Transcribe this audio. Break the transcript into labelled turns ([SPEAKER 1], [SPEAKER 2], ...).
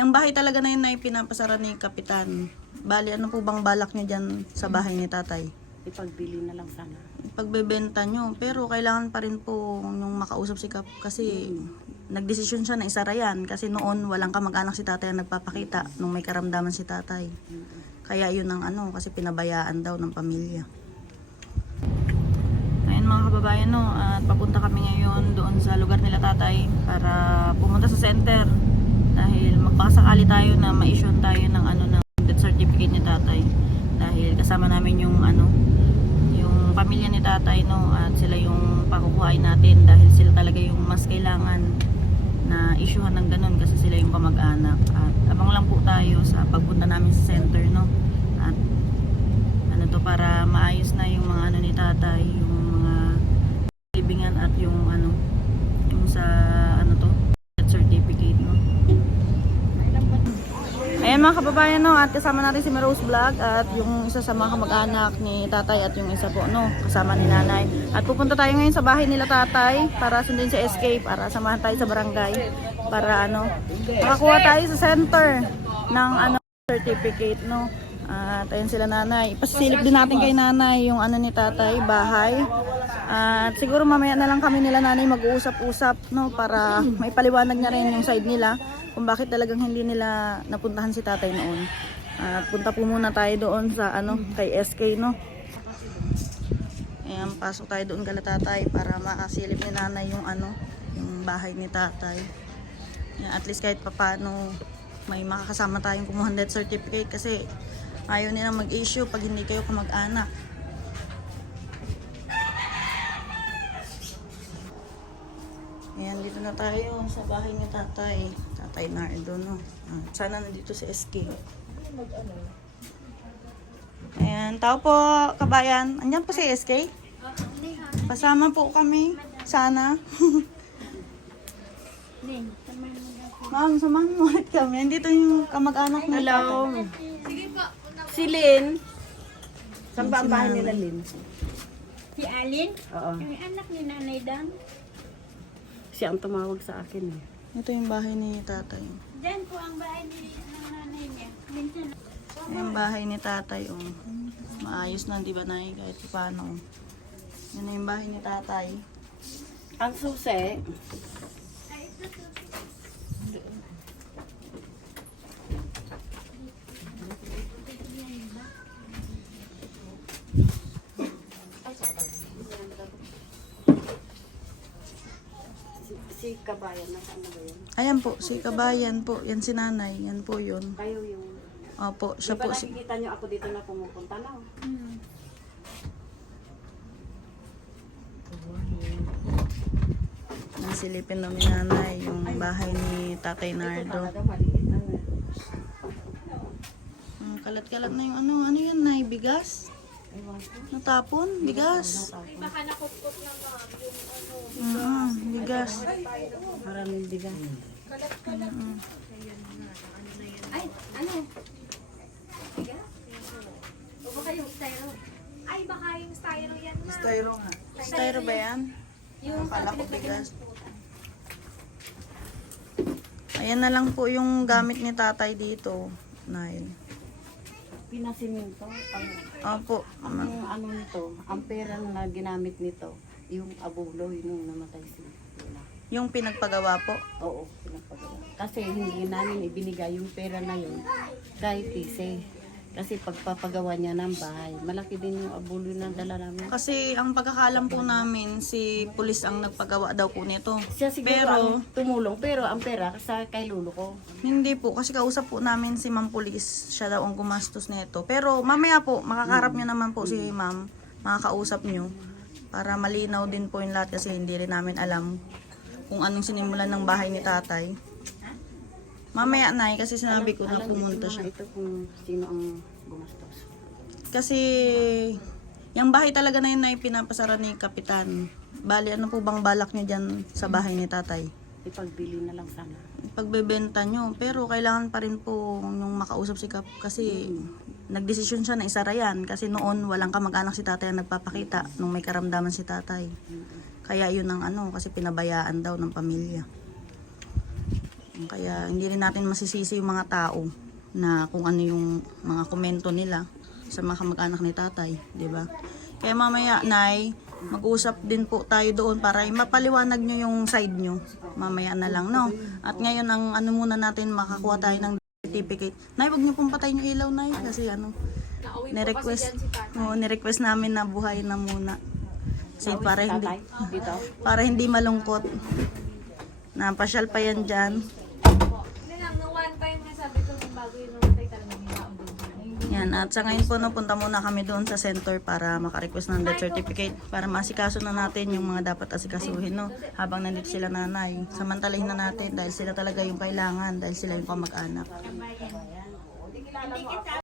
[SPEAKER 1] Yung bahay talaga na yun na pinapasara ni Kapitan. Bali, ano po bang balak niyo dyan sa bahay ni tatay?
[SPEAKER 2] Ipagbili na lang sana.
[SPEAKER 1] Pagbebenta nyo, pero kailangan pa rin po yung makausap si Kap kasi nagdesisyon siya na isara yan kasi noon walang kamag-anak si tatay ang nagpapakita nung may karamdaman si tatay. Kaya yun ang ano, kasi pinabayaan daw ng pamilya. Ayun mga kababayan, no, at papunta kami ngayon doon sa lugar nila tatay para pumunta sa center dahil magpakasakali tayo na ma-issue tayo ng ano ng death certificate ni tatay dahil kasama namin yung ano yung pamilya ni tatay, no, at sila yung pakukuhain natin dahil sila talaga yung mas kailangan na issuehan ng ganun kasi sila yung kamag-anak. At abang lang po tayo sa pagpunta namin sa center, no, at ano to para maayos na yung mga ano ni tatay, yung mga libingan at yung ano yung sa ano to death certificate, no. Ayan mga kababayan, no, at kasama natin si Rose Vlog at yung isa sa mga kamag-anak ni tatay at yung isa po, no, kasama ni nanay. At pupunta tayo ngayon sa bahay nila tatay para sundin sa SK para samahan tayo sa barangay para ano makakuha tayo sa center ng ano certificate, no. At ayun sila nanay. Ipasilip din natin kay nanay yung ano ni tatay, bahay. At siguro mamaya na lang kami nila nanay mag-uusap-usap, no, para may paliwanag na rin yung side nila kung bakit talagang hindi nila napuntahan si tatay noon. At punta po muna tayo doon sa ano kay SK, no. Ayan, pasok tayo doon kay tatay para makasilip ni nanay yung ano yung bahay ni tatay. Ayan, at least kahit papaano may makakasama tayong kumuha ng death certificate kasi ayaw nila mag-issue pag hindi kayo kamag-anak. Ayan, dito na tayo sa bahay ni tatay. Tatay Nardo, no. Sana nandito si SK. Ayan, tao po, kabayan. Andyan po si SK? Pasama po kami. Sana. Ma'am, samahan mo ulit kami. Andito yung kamag-anak ni
[SPEAKER 2] Hello.
[SPEAKER 1] tatay.
[SPEAKER 2] Si Lynn. Saan ba ang bahay nila, Lynn?
[SPEAKER 3] Si Alin?
[SPEAKER 2] Oo.
[SPEAKER 3] Yung anak ni Nanay Dan.
[SPEAKER 2] Siya ang tumawag sa akin eh.
[SPEAKER 1] Ito yung bahay ni tatay.
[SPEAKER 3] Diyan po ang bahay ni ng nanay niya. Minsan.
[SPEAKER 1] Yung bahay ni tatay, oh. Maayos na, di ba, Nay? Kahit paano. Yan na yung bahay ni tatay.
[SPEAKER 2] Ang susi, si Kabayan, nasaan na ba yun?
[SPEAKER 1] Ayan po, si kabayan po. Yan si nanay. Yan po yun.
[SPEAKER 2] Kayo yung...
[SPEAKER 1] Opo, siya
[SPEAKER 2] Di ba
[SPEAKER 1] po si...
[SPEAKER 2] nakikita nyo ako dito na pumupunta na?
[SPEAKER 1] Nasilipin namin nanay yung bahay ni Tatay Nardo.
[SPEAKER 2] Talaga maliit na.
[SPEAKER 1] Kalat-kalat na yung ano. Ano yan, Nay? Bigas?
[SPEAKER 2] Ewan ko.
[SPEAKER 1] Natapon? Bigas?
[SPEAKER 3] Baka nakupot na yung ano.
[SPEAKER 1] Bigas.
[SPEAKER 2] Maraming bigas.
[SPEAKER 3] Ay, ano? O baka yung styro. Ay, baka yung styro yan na.
[SPEAKER 1] Styro nga. Styro ba yan?
[SPEAKER 3] Yung
[SPEAKER 1] Akala ko bigas. Ayan na lang po yung gamit ni tatay dito, Nay.
[SPEAKER 2] Pinasiminto.
[SPEAKER 1] Opo.
[SPEAKER 2] Ang ano nito, ang pera na ginamit nito, yung abulo, yung namatay si Lola.
[SPEAKER 1] Yung pinagpagawa po.
[SPEAKER 2] Oo, pinagpagawa. Kasi hindi namin ibinigay yung pera na yun kahit tise. Kasi pagpapagawa niya ng bahay, malaki din yung abulo na dala namin.
[SPEAKER 1] Kasi ang pagkakalam po namin, si pulis ang nagpagawa daw po nito.
[SPEAKER 2] Siya siguro
[SPEAKER 1] Pero,
[SPEAKER 2] ang tumulong, pero ang pera sa kay lolo ko.
[SPEAKER 1] hindi po. Kasi kausap po namin si Ma'am Pulis. Siya daw ang gumastos nito. Pero mamaya po, makakarap nyo naman po si Ma'am. Makakausap nyo. Para malinaw din po yung lahat kasi hindi rin namin alam kung anong sinimulan ng bahay ni tatay. Mamaya na kasi sinabi ko na pumunta siya.
[SPEAKER 2] Ito kung sino ang gumastos.
[SPEAKER 1] Kasi yung bahay talaga na yun na pinapasara ni Kapitan. Bali, ano po bang balak nyo dyan sa bahay ni tatay?
[SPEAKER 2] Ipagbili na lang sana.
[SPEAKER 1] Pagbebenta nyo. Pero kailangan pa rin po yung makausap si Kap kasi nagdesisyon siya na isara yan. Kasi noon walang kamag-anak si tatay ang nagpapakita nung may karamdaman si tatay. Kaya yun ang ano, kasi pinabayaan daw ng pamilya. Kaya hindi rin natin masisisi yung mga tao na kung ano yung mga komento nila sa mga kamag-anak ni tatay, di ba? Kaya mamaya, Nay, mag-usap din po tayo doon para mapaliwanag nyo yung side nyo. Mamaya na lang, no? At ngayon, ang ano muna natin, makakuha tayo ng certificate. Nay, wag nyo pong patayin yung ilaw, Nay. Kasi ano,
[SPEAKER 3] Nauwi po kasi
[SPEAKER 1] ni-request,
[SPEAKER 3] dyan si tatay.
[SPEAKER 1] ni-request namin na buhay na muna. Kasi para hindi,
[SPEAKER 2] Tatay, dito.
[SPEAKER 1] para hindi malungkot. Napasyal pa yan dyan.
[SPEAKER 3] Hindi lang, no one time na sabi ko kung bago yung namatay talaga nila ang buhay.
[SPEAKER 1] Yan, at sa ngayon po, no, punta muna kami doon sa center para makarequest ng death certificate para masikaso na natin yung mga dapat asikasuhin, no? Habang nandito sila nanay. Samantalahin na natin dahil sila talaga yung kailangan, dahil sila yung kamag-anak.